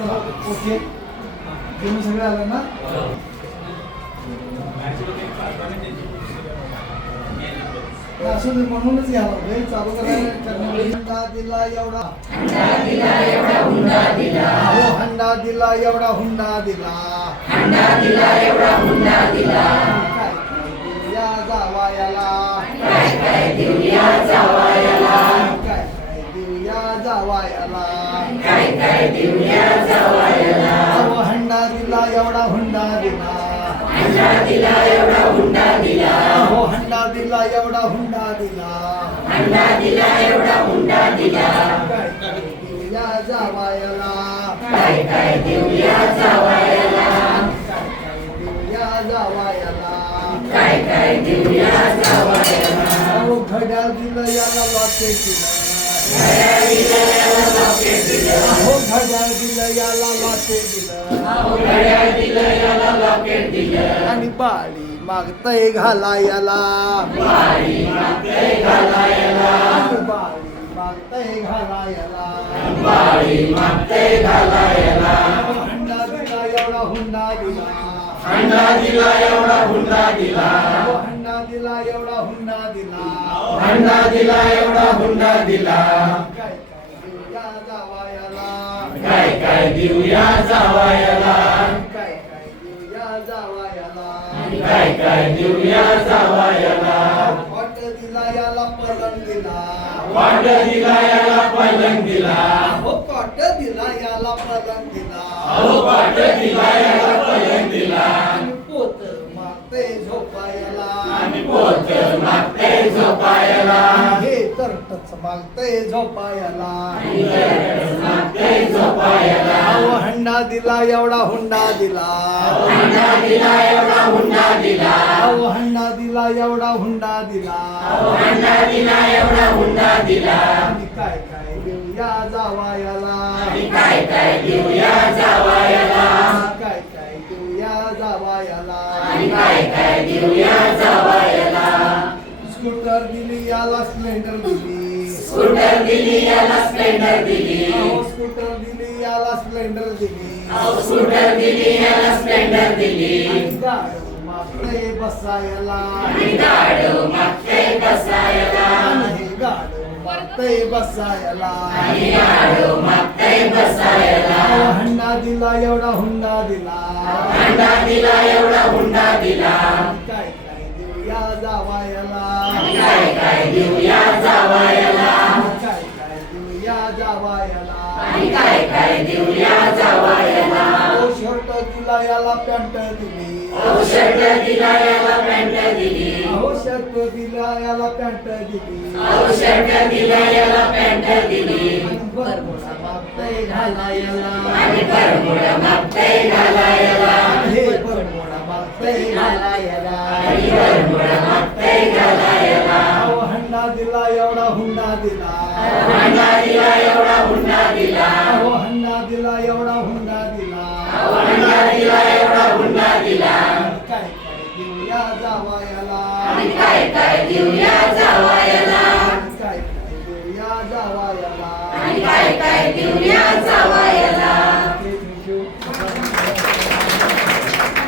चला ओके. जेवण सगळे आलं ना? असं म्हणूनच घ्यावं. लागेल चालू करायला करण्यावेळी हंडा दिला एवढा. हो, हंडा दिला एवढा हुंडा दिला. काय काय देऊया जावायाला. काय काय देऊया जावायाला. अहो हंडा दिला एवढा हुंडा दिला. अहो हंडा दिला एवढा हुंडा दिला. काय काय देऊया जावायाला. काय काय देऊया जावायाला. अहो घड्याळ दिलं याला लॉकेट दिलं अहो घड्याळ दिलं लॉकेट दिलं आणि बाळी मागतय घालायला. आणि बाळी मागतय घालायला. हंडा दिला एवढा हुंडा दिला. अंडा दिला एवढा हुंडा दिला. हंडा दिला एवढा हुंडा दिला. अंडा दिला एवढा हुंडा दिला काय काय देऊया जावायाला काय देऊया जावायला? काय काय देऊया जावायाला? काय काय देऊया जावायला? वाट दिला याला पलंग दिला वाट दिला याला पलंग दिला पाट दिला याला पलंग दिला वाट दिला हे तरटच झोपायला. अहो हंडा दिला एवढा हुंडा दिला. अंडा दिला एवढा हुंडा दिला. अहो हंडा दिला एवढा हुंडा दिला अंडा दिला एवढा हुंडा दिला काय काय देऊया जावायला. काय काय देऊया जावायला काय काय देऊया जावायला. काय काय देऊया स्कूटर दिली याला स्प्लेंडर दिली. स्कूटर दिली याला स्प्लेंडर दिली. अहो स्कूटर दिली याला स्प्लेंडर दिली. अहो, स्कूटर दिली याला स्प्लेंडर दिली. आणि बसायला. आणि बसायला. आणि बसायला. आणि गाडो मागते बसायला. अहो हंडा दिला एवढा हुंडा दिला. अंडा दिला एवढा हुंडा दिला. काय काय देऊया जावायला. काय काय देऊया जावायला काय काय देऊया जावायला आणि काय काय देऊया जावायला शर्ट दिला याला पॅन्ट दिली औषध दिला याला पॅन्ट दिली अहो शर्ट दिला याला पॅन्ट दिली औषध दिला याला पॅन्ट दिली आणि बरमुडा मागतंय घालायला आणि बरमुडा घालायला हे बरमुडा घालायला आणि बरमुडा घालायला. हंडा दिला एवढा हुंडा दिला. अंडा दिला एवढा हुंडा दिला. अहो हंडा दिला एवढा हुंडा दिला. अंडा दिला एवढा हुंडा दिला. काय काय देऊया जावायला. काय काय देऊया जावायला. काय काय देऊया जावायला. काय काय देऊया जावायला.